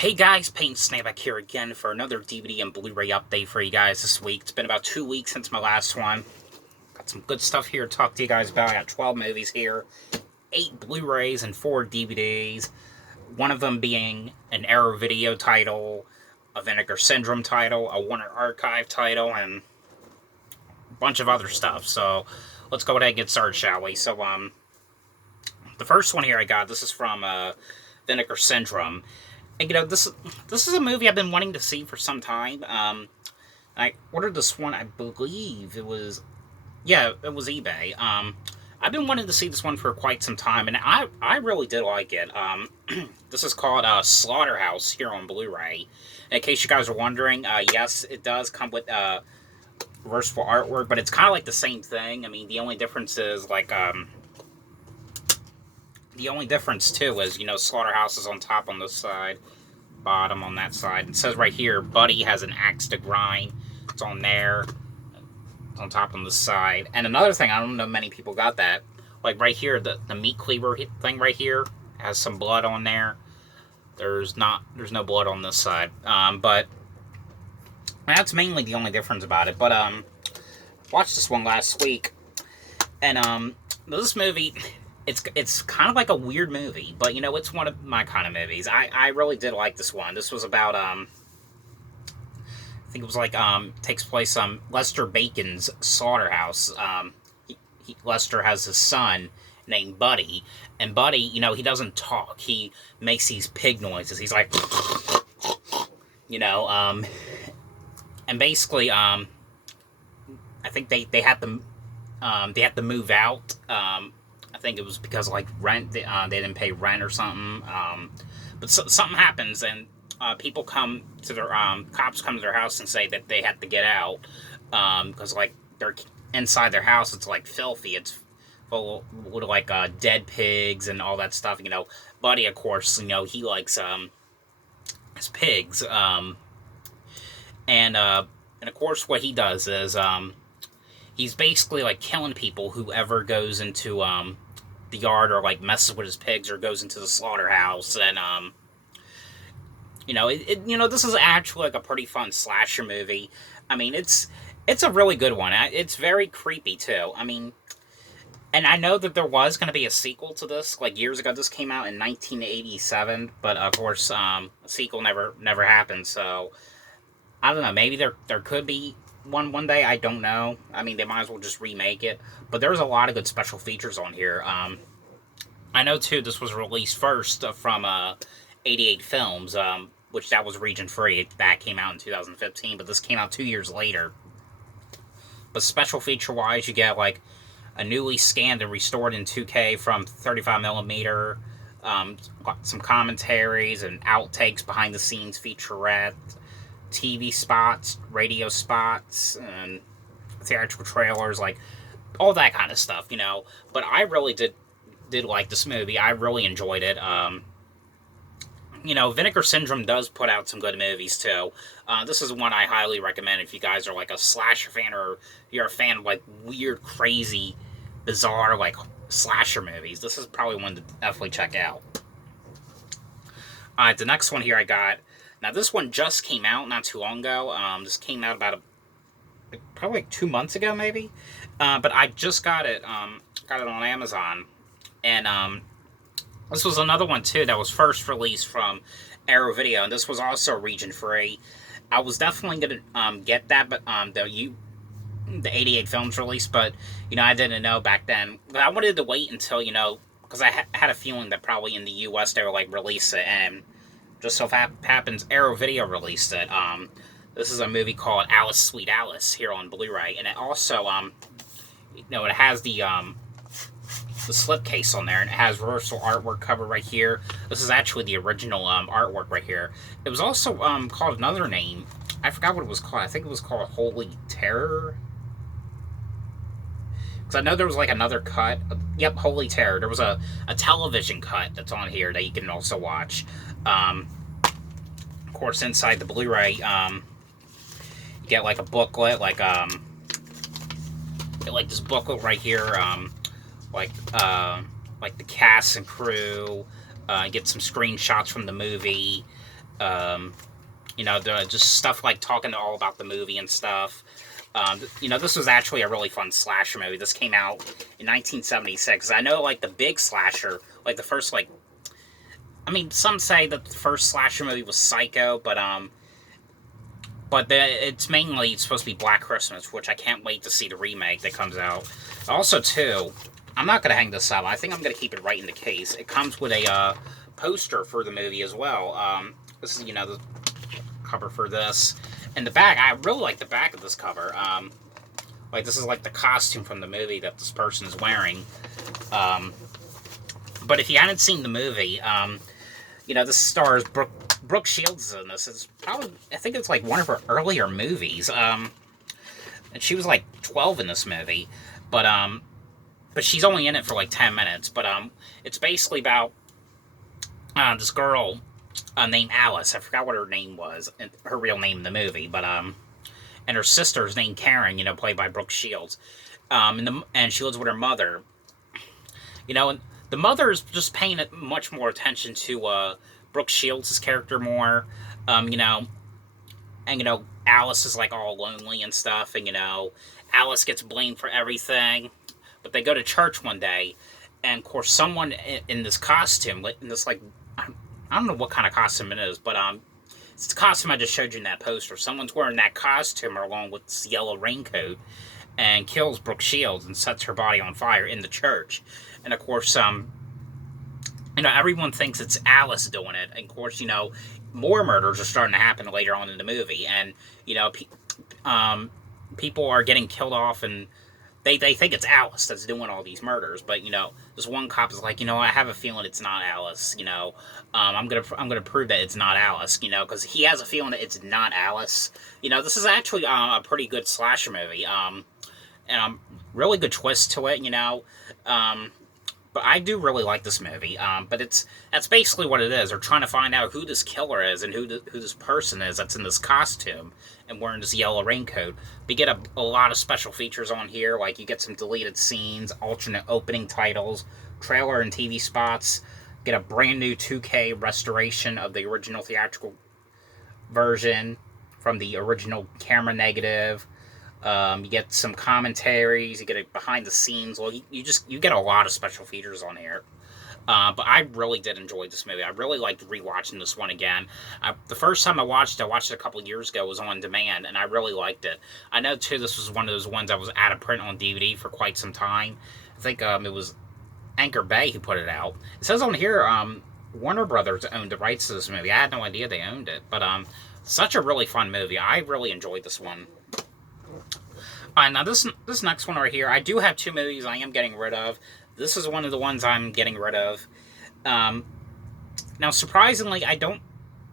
Hey guys, Peyton Snakeback here again for another DVD and Blu-ray update for you guys this week. It's been about 2 weeks since my last one. Got some good stuff here to talk to you guys about. I got 12 movies here, 8 Blu-rays and 4 DVDs. One of them being an Arrow Video title, a Vinegar Syndrome title, a Warner Archive title, and a bunch of other stuff. So let's go ahead and get started, shall we? So the first one here I got, this is from Vinegar Syndrome. And, you know, this is a movie I've been wanting to see for some time. I ordered this one, I believe it was eBay. I've been wanting to see this one for quite some time, and I really did like it. This is called Slaughterhouse here on Blu-ray. And in case you guys are wondering, yes, it does come with reversible artwork, but it's kind of like the same thing. I mean, the only difference is, like, the only difference, too, is, you know, Slaughterhouse is on top on this side, bottom on that side. It says right here, Buddy has an axe to grind. It's on there. It's on top on this side. And another thing, I don't know many people got that. Like right here, the meat cleaver thing right here has some blood on there. There's no blood on this side. But that's mainly the only difference about it. But watched this one last week, and this movie, it's kind of like a weird movie, but you know, it's one of my kind of movies. I really did like this one. This was about I think it was like takes place Lester Bacon's slaughterhouse. Lester has a son named Buddy, and Buddy, you know, he doesn't talk. He makes these pig noises. He's like, you know, and basically, I think they had to move out. I think it was because of, like, rent. They didn't pay rent or something. But something happens, and people come to their cops come to their house and say that they have to get out because, like, they're inside their house. It's like filthy. It's full with like dead pigs and all that stuff. You know, Buddy, of course, you know, he likes his pigs. And of course, what he does is he's basically like killing people whoever goes into the yard or like messes with his pigs or goes into the slaughterhouse. And you know, you know, this is actually like a pretty fun slasher movie. I mean, it's a really good one. It's very creepy too. I mean, and I know that there was going to be a sequel to this like years ago. This came out in 1987, but of course, a sequel never happened. So I don't know. Maybe there could be one day. I don't know. I mean, they might as well just remake it. But there's a lot of good special features on here. I know too. This was released first from 88 Films, which that was region free. That came out in 2015, but this came out 2 years later. But special feature wise, you get like a newly scanned and restored in 2K from 35mm. Some commentaries and outtakes, behind the scenes featurette, TV spots, radio spots, and theatrical trailers, like all that kind of stuff, you know. But I really did like this movie. I really enjoyed it. You know, Vinegar Syndrome does put out some good movies too. This is one I highly recommend if you guys are like a slasher fan, or you're a fan of like weird, crazy, bizarre like slasher movies. This is probably one to definitely check out. The next one here I got. Now, this one just came out not too long ago. This came out about probably like 2 months ago, maybe. But I just got it. Got it on Amazon, and this was another one too that was first released from Arrow Video, and this was also region free. I was definitely gonna get that, but the 88 Films release, but you know, I didn't know back then. But I wanted to wait until, you know, because I had a feeling that probably in the U.S. they would like release it, and just so happens Arrow Video released it. This is a movie called Alice, Sweet Alice here on Blu-ray, and it also you know, it has the slipcase on there, and it has reversal artwork cover right here. This is actually the original artwork right here. It was also called another name. I forgot what it was called. I think it was called Holy Terror. Because I know there was like another cut. Yep, Holy Terror. There was a television cut that's on here that you can also watch. Of course, inside the Blu-ray, you get like a booklet, like this booklet right here, like the cast and crew, get some screenshots from the movie, You know, just stuff like talking all about the movie and stuff. You know, this was actually a really fun slasher movie. This came out in 1976. I know, like, the big slasher, like, the first, like, I mean, some say that the first slasher movie was Psycho, but it's mainly supposed to be Black Christmas, which I can't wait to see the remake that comes out. Also, too, I'm not going to hang this up. I think I'm going to keep it right in the case. It comes with a poster for the movie as well. This is, you know, the cover for this. And the back, I really like the back of this cover. Like, this is like the costume from the movie that this person is wearing. But if you hadn't seen the movie, you know, this stars Brooke Shields in this. It's probably, I think it's like one of her earlier movies. And she was like 12 in this movie. But she's only in it for like 10 minutes. But it's basically about this girl named Alice. I forgot what her name was, her real name in the movie, but and her sister's named Karen, you know, played by Brooke Shields, and she lives with her mother, you know, and the mother is just paying much more attention to Brooke Shields' character more, you know, and you know, Alice is like all lonely and stuff, and you know, Alice gets blamed for everything, but they go to church one day, and of course, someone in this costume, in this like, I don't know what kind of costume it is, but it's the costume I just showed you in that poster. Someone's wearing that costume along with this yellow raincoat and kills Brooke Shields and sets her body on fire in the church. And of course, you know, everyone thinks it's Alice doing it. And of course, you know, more murders are starting to happen later on in the movie, and you know, people are getting killed off, and they think it's Alice that's doing all these murders. But you know, this one cop is like, you know, I have a feeling it's not Alice. You know, I'm gonna prove that it's not Alice. You know, because he has a feeling that it's not Alice. You know, this is actually a pretty good slasher movie. And really good twist to it. You know, but I do really like this movie. But that's basically what it is. They're trying to find out who this killer is and who this person is that's in this costume and wearing this yellow raincoat. We get a lot of special features on here, like you get some deleted scenes, alternate opening titles, trailer and TV spots, get a brand new 2K restoration of the original theatrical version from the original camera negative. You get some commentaries, you get a behind the scenes. Well, you get a lot of special features on here. But I really did enjoy this movie. I really liked rewatching this one again. The first time I watched it a couple years ago, was on demand, and I really liked it. I know, too, this was one of those ones that was out of print on DVD for quite some time. I think it was Anchor Bay who put it out. It says on here, Warner Brothers owned the rights to this movie. I had no idea they owned it. But such a really fun movie. I really enjoyed this one. Now this next one right here, I do have two movies I am getting rid of. This is one of the ones I'm getting rid of. Now, surprisingly, I don't...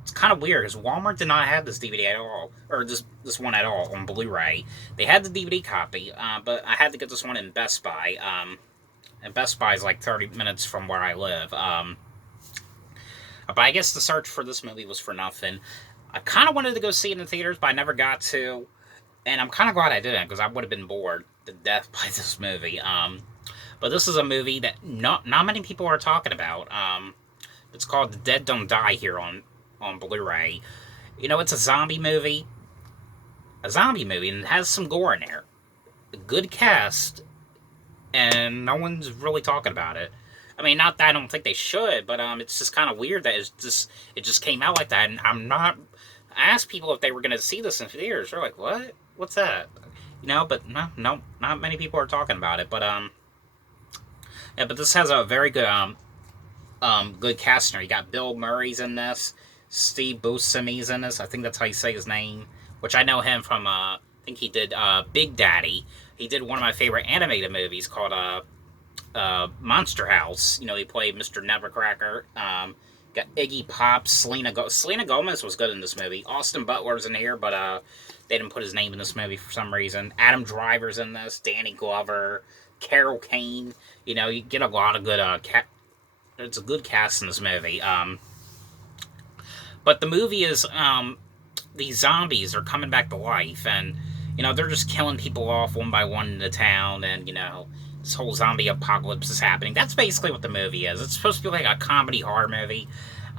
It's kind of weird, because Walmart did not have this DVD at all, or this one at all, on Blu-ray. They had the DVD copy, but I had to get this one in Best Buy. And Best Buy is like 30 minutes from where I live. But I guess the search for this movie was for nothing. I kind of wanted to go see it in the theaters, but I never got to. And I'm kind of glad I didn't, because I would have been bored to death by this movie. But this is a movie that not many people are talking about. It's called The Dead Don't Die here on Blu-ray. You know, it's a zombie movie. And it has some gore in there. A good cast, and no one's really talking about it. I mean, not that I don't think they should, but it's just kind of weird that it just came out like that. And I asked people if they were going to see this in theaters. They're like, what? What's that? You know, but no, not many people are talking about it. But yeah, but this has a very good good cast in there. You got Bill Murray's in this, Steve Buscemi's in this. I think that's how you say his name. Which I know him from. I think he did Big Daddy. He did one of my favorite animated movies called Monster House. You know, he played Mr. Nevercracker. Got Iggy Pop, Selena Gomez was good in this movie. Austin Butler's in here, but they didn't put his name in this movie for some reason. Adam Driver's in this. Danny Glover, Carol Kane. You know, you get a lot of good it's a good cast in this movie. But the movie is these zombies are coming back to life, and you know, they're just killing people off one by one in the town, and you know, this whole zombie apocalypse is happening. That's basically what the movie is. It's supposed to be like a comedy horror movie.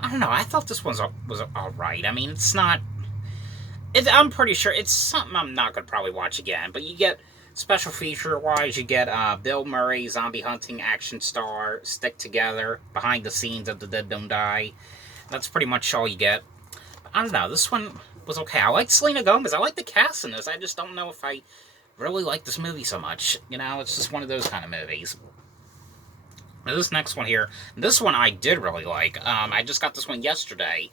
I don't know. I thought this was all right. I mean, it's not. I'm pretty sure it's something I'm not gonna probably watch again. But you get special feature wise, you get Bill Murray, zombie hunting action star, stick together, behind the scenes of The Dead Don't Die. That's pretty much all you get. But I don't know. This one was okay. I like Selena Gomez. I like the cast in this. I just don't know if I really like this movie so much. You know, it's just one of those kind of movies. Now, this next one here, this one I did really like. I just got this one yesterday,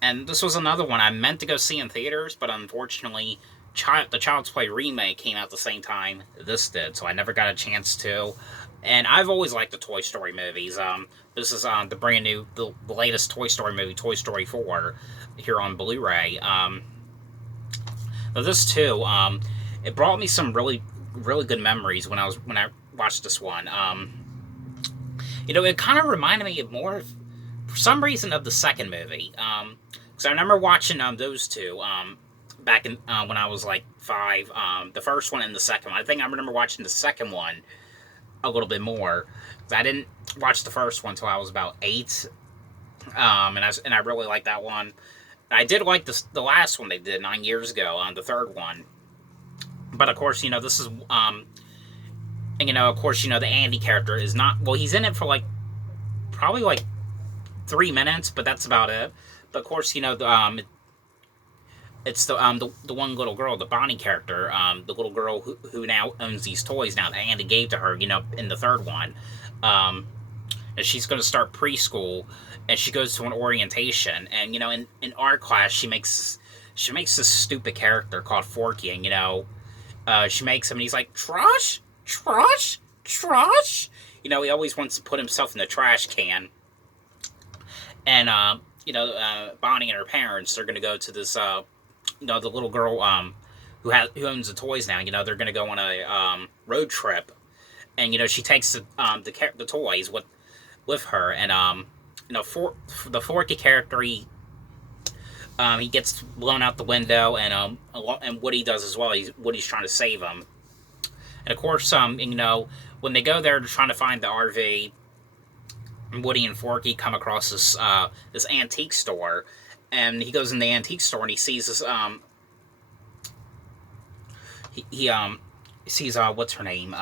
and this was another one I meant to go see in theaters, but unfortunately, the Child's Play remake came out the same time this did, so I never got a chance to. And I've always liked the Toy Story movies. This is the brand new, the latest Toy Story movie, Toy Story 4, here on Blu-ray. But this too, it brought me some really, really good memories when I watched this one. You know, it kind of reminded me of more, for some reason, of the second movie. Because I remember watching those two back in when I was like 5. The first one and the second one. I think I remember watching the second one a little bit more. I didn't watch the first one until I was about 8. And I really liked that one. I did like the last one they did 9 years ago, the third one. But of course, you know, this is and, you know, of course, you know, the Andy character is not... Well, he's in it for, like, probably, like, 3 minutes, but that's about it. But, of course, you know, it's the one little girl, the Bonnie character, the little girl who now owns these toys now that Andy gave to her, you know, in the third one. And she's going to start preschool, and she goes to an orientation. And, you know, in art class, she makes this stupid character called Forky, and, you know, she makes him, and he's like, trash? Trash? Trash? You know, he always wants to put himself in the trash can. And, you know, Bonnie and her parents, they're going to go to this, you know, the little girl who owns the toys now, you know, they're going to go on a road trip. And, you know, she takes the toys with her. And, you know, the Forky character, he gets blown out the window, and Woody does as well. Woody's trying to save him. And of course, you know, when they go there trying to find the RV, Woody and Forky come across this antique store, and he goes in the antique store and he sees this he sees what's her name,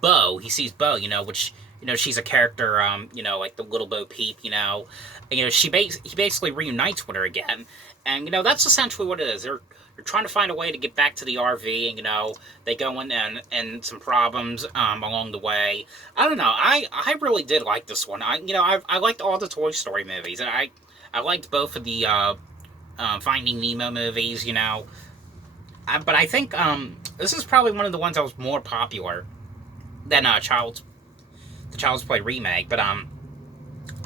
Bo. He sees Bo, you know, which, you know, she's a character, you know, like the little Bo Peep, you know, and, you know, he basically reunites with her again, and, you know, that's essentially what it is. They're trying to find a way to get back to the RV, and, you know, they go in and some problems along the way. I don't know. I really did like this one. I liked all the Toy Story movies, and I liked both of the Finding Nemo movies, you know. But I think this is probably one of the ones that was more popular than the Child's Play remake. But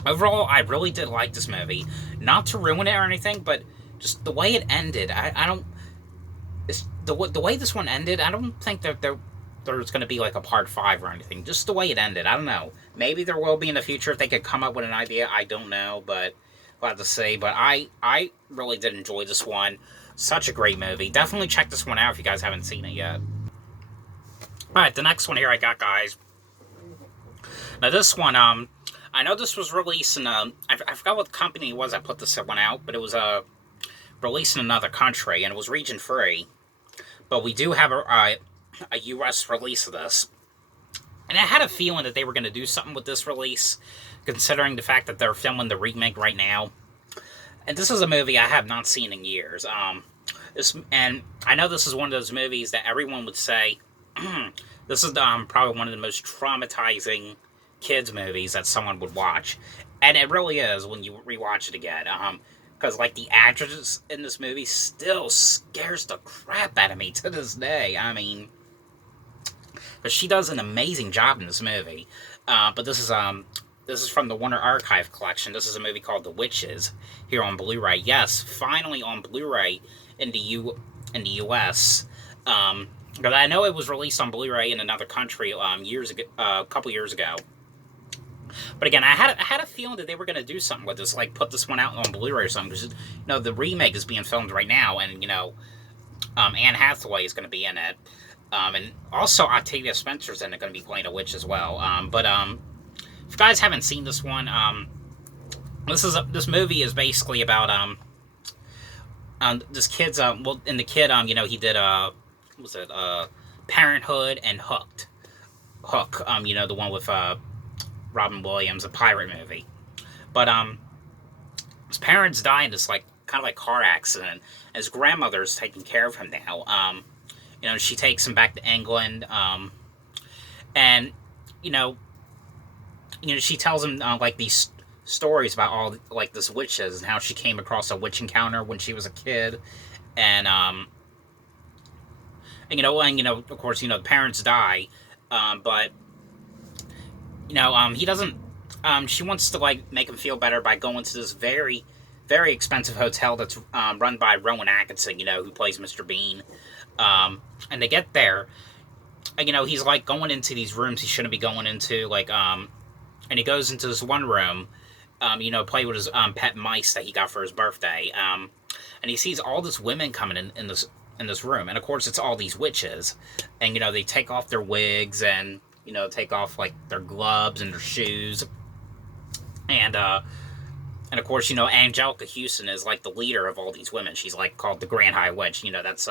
overall, I really did like this movie. Not to ruin it or anything, but just the way it ended, I don't... The way this one ended, I don't think that there's going to be like a part 5 or anything. Just the way it ended, I don't know. Maybe there will be in the future if they could come up with an idea. I don't know, but we'll have to see. But I really did enjoy this one. Such a great movie. Definitely check this one out if you guys haven't seen it yet. Alright, the next one here I got, guys. Now this one, I know this was released in, I forgot what company it was that put this one out, but it was released in another country, and it was region free. But we do have a U.S. release of this. And I had a feeling that they were going to do something with this release, considering the fact that they're filming the remake right now. And this is a movie I have not seen in years. And I know this is one of those movies that everyone would say, this is probably one of the most traumatizing kids movies that someone would watch. And it really is when you rewatch it again. Because, like, the actress in this movie still scares the crap out of me to this day. I mean, but she does an amazing job in this movie. But this is from the Warner Archive collection. This is a movie called The Witches, here on Blu-ray. Yes, finally on Blu-ray in the U.S. Because I know it was released on Blu-ray in another country a couple years ago. But again, I had a feeling that they were going to do something with this, like put this one out on Blu-ray or something. Because, you know, the remake is being filmed right now, and, you know, Anne Hathaway is going to be in it. And also Octavia Spencer's in it, going to be playing a witch as well. But if you guys haven't seen this one, This movie is basically about this kid's well, and the kid you know, he did what was it Parenthood and Hook, you know, the one with Robin Williams, a pirate movie. But his parents die in this like kind of like car accident. His grandmother's taking care of him now. You know, she takes him back to England, and you know, she tells him like these stories about all like this witches and how she came across a witch encounter when she was a kid, and of course, the parents die, but he doesn't. She wants to like make him feel better by going to this very, very expensive hotel that's run by Rowan Atkinson, who plays Mr. Bean. And they get there, and he's like going into these rooms he shouldn't be going into, like and he goes into this one room, play with his pet mice that he got for his birthday, and he sees all this women coming in this room, and of course it's all these witches, and they take off their wigs and take off like their gloves and their shoes, and of course Angelica Houston is like the leader of all these women. She's like called the Grand High Witch. That's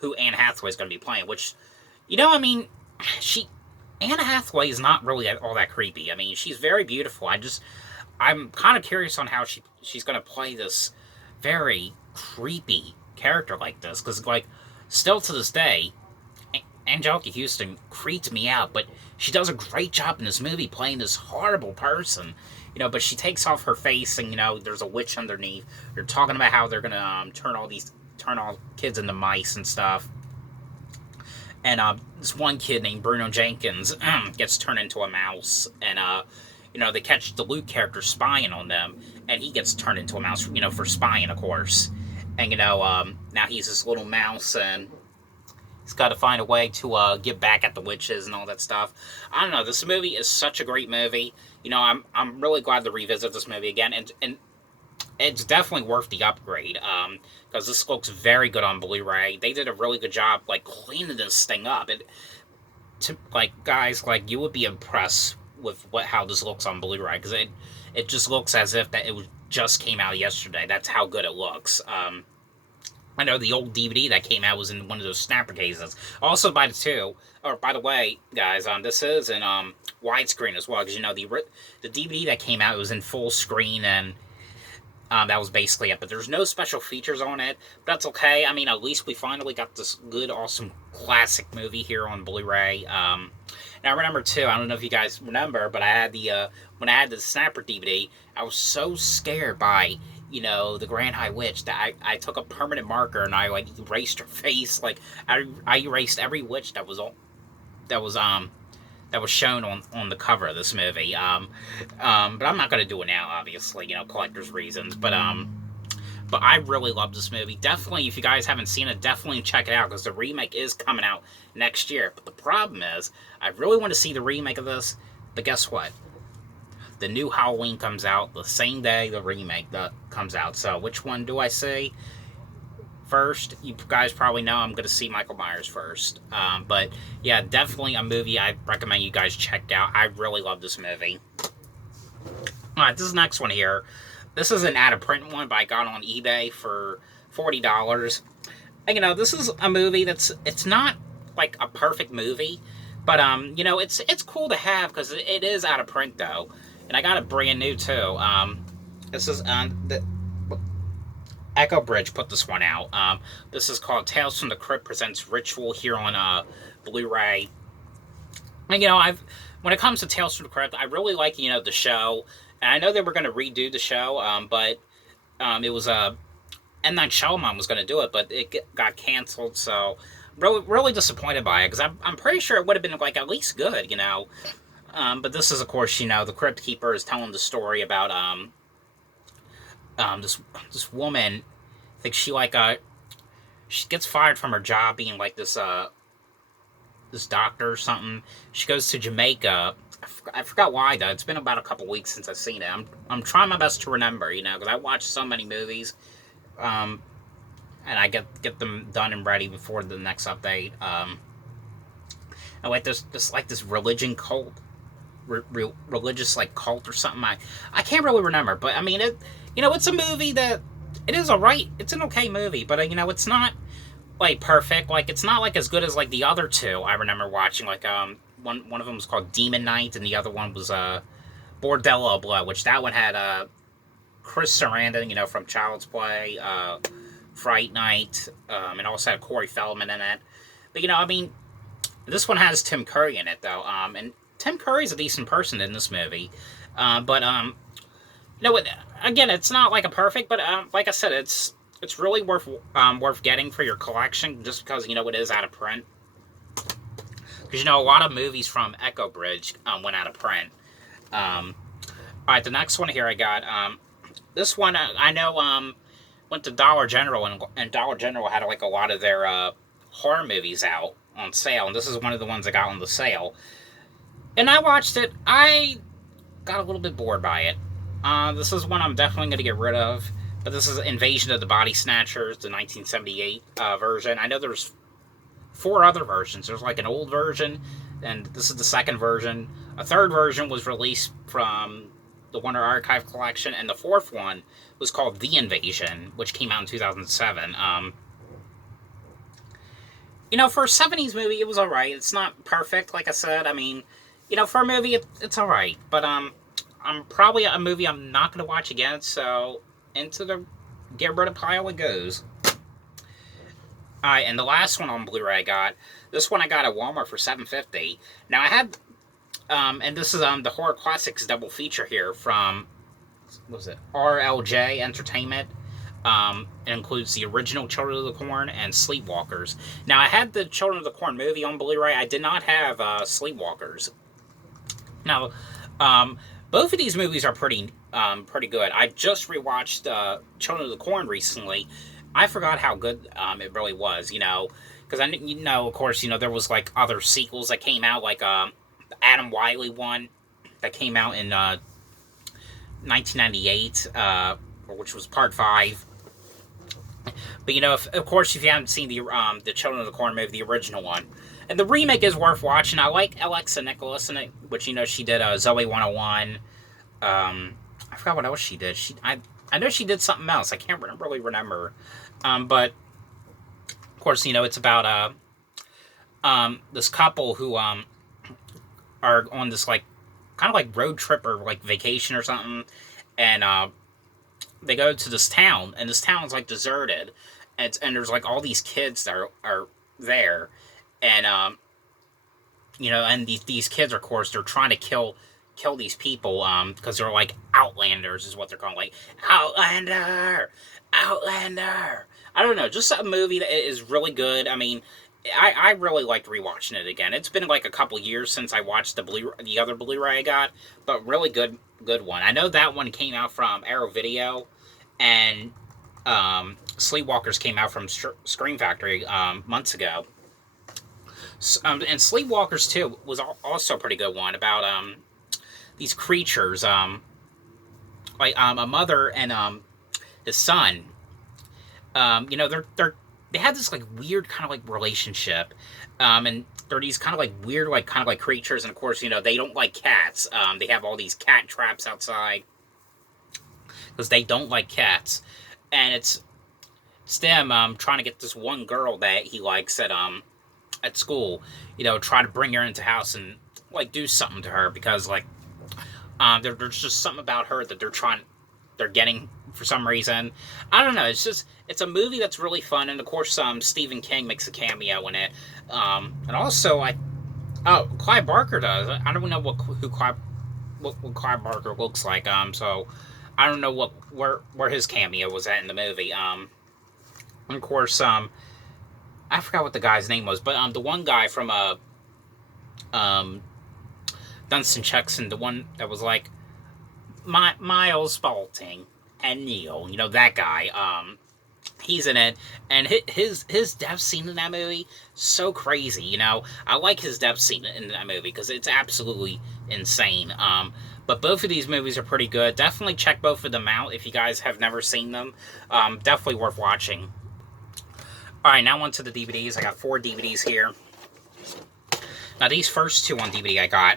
who Anne Hathaway is going to be playing. Which, I mean, Anne Hathaway is not really all that creepy. I mean, she's very beautiful. I'm kind of curious on how she's going to play this very creepy character like this, because like still to this day, Angelica Houston creeps me out, but she does a great job in this movie playing this horrible person. But she takes off her face, and there's a witch underneath. They're talking about how they're gonna turn all kids into mice and stuff. And this one kid named Bruno Jenkins gets turned into a mouse, and they catch the Luke character spying on them, and he gets turned into a mouse, for spying, of course. And now he's this little mouse, and he's got to find a way to get back at the witches and all that stuff. I don't know. This movie is such a great movie. I'm really glad to revisit this movie again, and it's definitely worth the upgrade, because this looks very good on Blu-ray. They did a really good job, like, cleaning this thing up. Guys, like, you would be impressed with how this looks on Blu-ray, because it just looks as if that it just came out yesterday. That's how good it looks. I know the old DVD that came out was in one of those snapper cases. Also, by the way, guys, this is in widescreen as well, because the DVD that came out, it was in full screen, and that was basically it. But there's no special features on it. But that's okay. I mean, at least we finally got this good, awesome, classic movie here on Blu-ray. Now, remember too, I don't know if you guys remember, but I had when I had the Snapper DVD, I was so scared by the Grand High Witch that I took a permanent marker and I like erased her face. Like I erased every witch that was shown on the cover of this movie. But I'm not gonna do it now, obviously, collector's reasons. But I really love this movie. Definitely, if you guys haven't seen it, definitely check it out, because the remake is coming out next year. But the problem is, I really want to see the remake of this, but guess what? The new Halloween comes out the same day the remake comes out. So which one do I see first? You guys probably know I'm going to see Michael Myers first. But yeah, definitely a movie I recommend you guys check out. I really love this movie. Alright, this next one here. This is an out-of-print one, but I got on eBay for $40. And, this is a movie it's not like a perfect movie, but it's cool to have, because it is out of print though. And I got it brand new too. This is the Echo Bridge put this one out. This is called Tales from the Crypt Presents Ritual here on Blu-ray. And when it comes to Tales from the Crypt, I really like the show. And I know they were going to redo the show, but it was M. Night Shyamalan was going to do it, but it got canceled. So really disappointed by it, because I'm pretty sure it would have been like at least good, But this is, of course, the Crypt Keeper is telling the story about this woman. I think she gets fired from her job being like this doctor or something. She goes to Jamaica. I forgot why though. It's been about a couple weeks since I've seen it. I'm trying my best to remember, because I watch so many movies, and I get them done and ready before the next update. And like this religion cult religious like cult or something. I can't really remember, but I mean it. It's a movie that it is alright. It's an okay movie, but it's not like perfect. Like it's not like as good as like the other two I remember watching. Like one of them was called Demon Knight, and the other one was Bordello Blood, which that one had Chris Sarandon, from Child's Play, Fright Night, and also had Corey Feldman in it. But I mean, this one has Tim Curry in it though, and Tim Curry's a decent person in this movie, but again, it's not like a perfect, but like I said, it's really worth getting for your collection, just because it is out of print. Because a lot of movies from Echo Bridge went out of print. All right, the next one here I got. This one I know went to Dollar General, and Dollar General had like a lot of their horror movies out on sale, and this is one of the ones I got on the sale. And I watched it. I got a little bit bored by it. This is one I'm definitely going to get rid of. But this is Invasion of the Body Snatchers, the 1978 version. I know there's 4 other versions. There's like an old version, and this is the second version. A third version was released from the Warner Archive Collection, and the 4th one was called The Invasion, which came out in 2007. For a 70s movie, it was alright. It's not perfect, like I said. I mean, for a movie, it's alright. But, I'm probably a movie I'm not going to watch again, so into the get rid of pile it goes. Alright, and the last one on Blu-ray I got, this one I got at Walmart for $7.50. Now, I had, and this is the Horror Classics double feature here from, what was it, RLJ Entertainment. It includes the original Children of the Corn and Sleepwalkers. Now, I had the Children of the Corn movie on Blu-ray. I did not have Sleepwalkers. Now, both of these movies are pretty good. I just rewatched Children of the Corn recently. I forgot how good it really was, because of course, there was like other sequels that came out, like the Adam Wiley one that came out in 1998, which was part 5. But of course, if you haven't seen the Children of the Corn movie, the original one, and the remake is worth watching. I like Alexa Nicholas in it, which she did Zoe 101. I forgot what else she did. I know she did something else. I can't really remember. But of course, it's about this couple who are on this like kind of like road trip or like vacation or something, and they go to this town, and this town's like deserted, and there's like all these kids that are there, and and these kids, of course, they're trying to kill these people because they're like outlanders is what they're called, like Outlander. I don't know, just a movie that is really good. I mean, I really liked rewatching it again. It's been like a couple years since I watched the other Blu-ray I got, but really good one. I know that one came out from Arrow Video, and Sleepwalkers came out from Scream Factory months ago. And Sleepwalkers 2 was also a pretty good one about these creatures, like a mother and his son. They have this like weird kind of like relationship, and they're these kind of like weird like creatures, and of course they don't like cats. They have all these cat traps outside because they don't like cats, and it's them trying to get this one girl that he likes at school, try to bring her into house and like do something to her, because like there's just something about her that they're getting for some reason. I don't know. It's a movie that's really fun, and of course Stephen King makes a cameo in it, and also Clive Barker does. I don't know what Clive Barker looks like, so I don't know where his cameo was at in the movie. And of course I forgot what the guy's name was, but the one guy from Dunstan Jackson, the one that was like Miles Spaulding and Neil, that guy, he's in it, and his death scene in that movie, so crazy, I like his death scene in that movie, because it's absolutely insane. But both of these movies are pretty good. Definitely check both of them out if you guys have never seen them. Definitely worth watching. Alright, now on to the DVDs. I got 4 DVDs here. Now, these first 2 on DVD I got,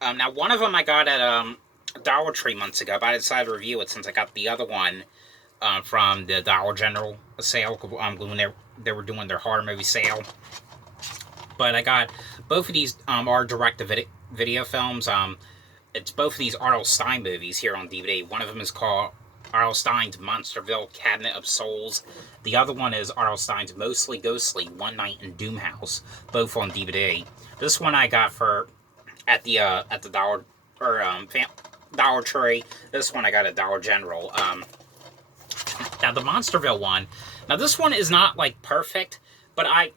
Now, one of them I got at Dollar Tree months ago, but I decided to review it since I got the other one from the Dollar General sale when they were doing their horror movie sale. But I got both of these are direct-to-video films. It's both of these R.L. Stine movies here on DVD. One of them is called R.L. Stine's Monsterville Cabinet of Souls. The other one is R.L. Stine's Mostly Ghostly One Night in Doomhouse, both on DVD. This one I got at the Dollar Dollar Tree. This one I got at Dollar General. Now the Monsterville one. Now this one is not like perfect, but I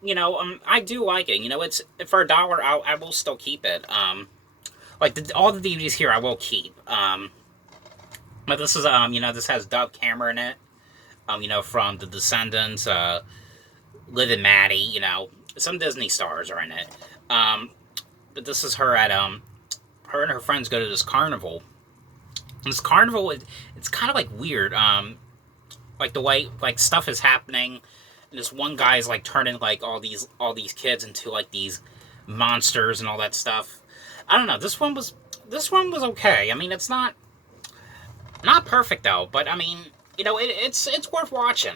do like it. It's for $1. I will still keep it. All the DVDs here I will keep. But this is this has Dove Cameron in it. From The Descendants, Liv and Maddie. Some Disney stars are in it. But this is her at her and her friends go to this carnival. And this carnival, it's kind of like weird. Like the way stuff is happening, and this one guy is like turning like all these kids into like these monsters and all that stuff. I don't know. This one was okay. I mean, it's not perfect though, but I mean, it's worth watching.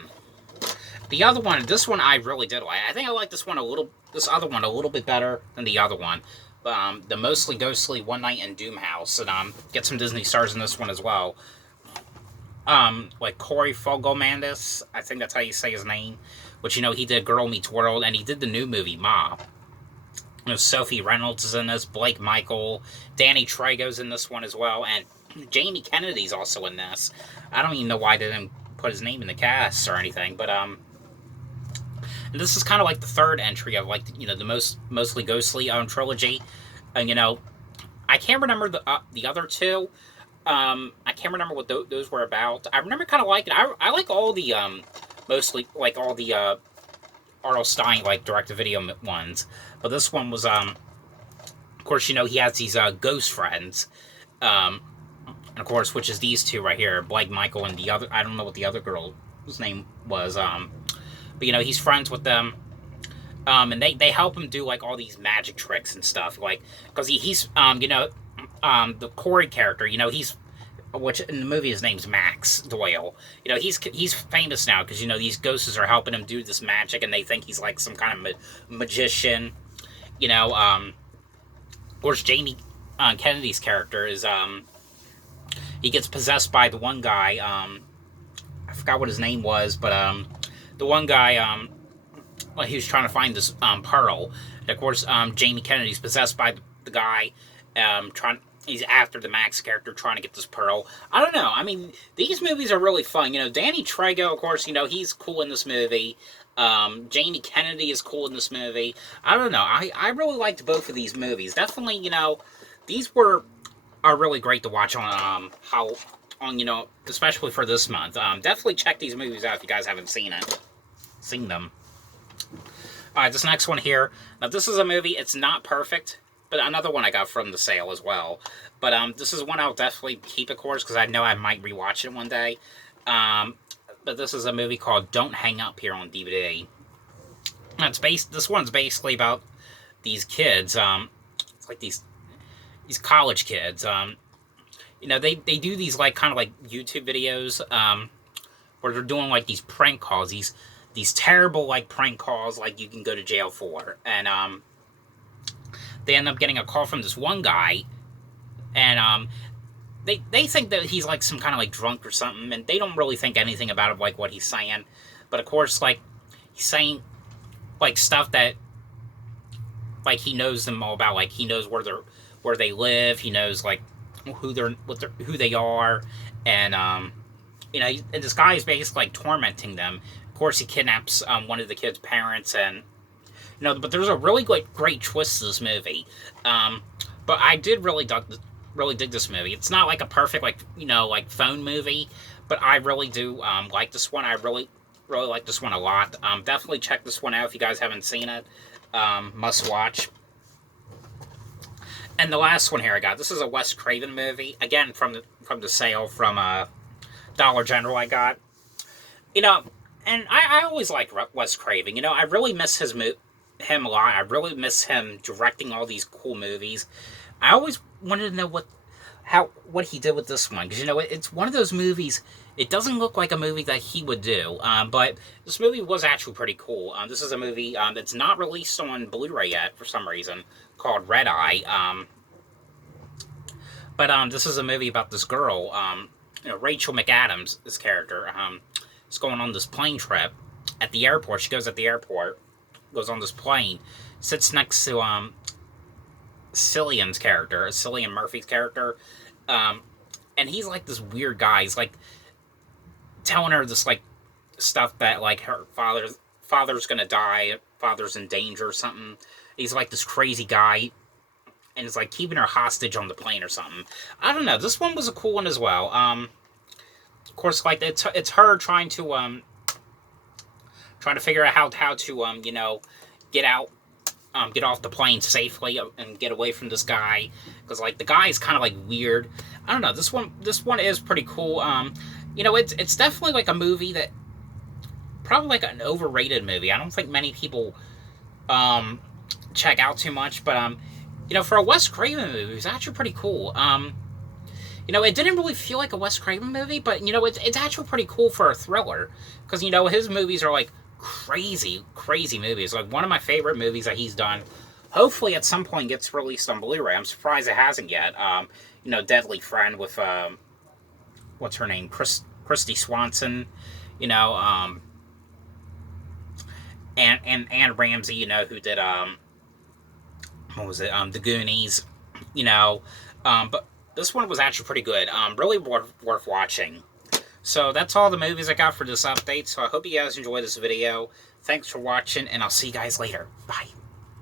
The other one, this one I really did like. I think I like this other one a little bit better than the other one. The Mostly Ghostly One Night in Doomhouse, and get some Disney stars in this one as well. Like Corey Fogelmandis, I think that's how you say his name. Which he did Girl Meets World, and he did the new movie Ma. Sophie Reynolds is in this, Blake Michael, Danny Trejo's in this one as well, and Jamie Kennedy's also in this. I don't even know why they didn't put his name in the cast or anything, but and this is kind of like the third entry of the Mostly Ghostly trilogy. And I can't remember the other two. I can't remember what those were about. I remember kind of liking it. I like all the mostly like all the R.L. Stine direct-to-video ones, but this one was of course he has these ghost friends, and of course which is these two right here, Blake Michael and the other, I don't know what the other girl's name was, but he's friends with them, and they help him do like all these magic tricks and stuff, because he's the Corey character, which in the movie his name's Max Doyle. He's famous now because these ghosts are helping him do this magic, and they think he's like some kind of magician. Of course Jamie Kennedy's character is he gets possessed by the one guy. I forgot what his name was, but the one guy he was trying to find this pearl. And of course Jamie Kennedy's possessed by the guy he's after the Max character trying to get this pearl. I don't know. I mean, these movies are really fun. Danny Trejo, of course, he's cool in this movie. Jamie Kennedy is cool in this movie. I don't know. I really liked both of these movies. Definitely, these are really great to watch on especially for this month. Definitely check these movies out if you guys haven't seen them. Alright, this next one here. Now, this is a movie, it's not perfect, but another one I got from the sale as well. But this is one I'll definitely keep, of course, because I know I might rewatch it one day. But this is a movie called Don't Hang Up here on DVD. This one's basically about these kids. It's like these college kids. They do these kind of YouTube videos where they're doing these prank calls. These terrible prank calls you can go to jail for. And they end up getting a call from this one guy, and they think that he's some kind of drunk or something, and they don't really think anything about it, what he's saying. But of course, he's saying stuff that he knows them all about. He knows where they live. He knows who they are, and and this guy is basically tormenting them. Of course, he kidnaps one of the kids' parents, and but there's a really great twist to this movie. But I did really dig this movie. It's not a perfect phone movie, but I really do like this one. I really like this one a lot. Definitely check this one out if you guys haven't seen it. Must watch. And the last one here I got. This is a Wes Craven movie. Again, from the sale from Dollar General I got. And I always like Wes Craven. I really miss him a lot. I really miss him directing all these cool movies. I always wanted to know what he did with this one, because, you know, it's one of those movies. It doesn't look like a movie that he would do, but this movie was actually pretty cool. This is a movie that's not released on Blu-ray yet for some reason, called Red Eye. But this is a movie about this girl, you know, Rachel McAdams, this character, is going on this plane trip at the airport. She goes at the airport, goes on this plane, sits next to Cillian Murphy's character, and he's like this weird guy. He's like telling her this like stuff that like her father's gonna die, father's in danger or something. He's like this crazy guy, and it's like keeping her hostage on the plane or something. I don't know. This one was a cool one as well. Of course, like it's her trying to figure out how to you know, get off the plane safely and get away from this guy, because like the guy is kind of like weird. I don't know. This one is pretty cool. You know, it's definitely like a movie that probably like an overrated movie. I don't think many people check out too much, but you know, for a Wes Craven movie, it's actually pretty cool. You know, it didn't really feel like a Wes Craven movie, but, you know, it's actually pretty cool for a thriller. Because, you know, his movies are, like, crazy movies. Like, one of my favorite movies that he's done, hopefully at some point gets released on Blu-ray. I'm surprised it hasn't yet. You know, Deadly Friend with, what's her name? Christy Swanson, you know, and Anne Ramsey, you know, who did, what was it? The Goonies, you know, but this one was actually pretty good. Really worth watching. So that's all the movies I got for this update. So I hope you guys enjoyed this video. Thanks for watching, and I'll see you guys later. Bye.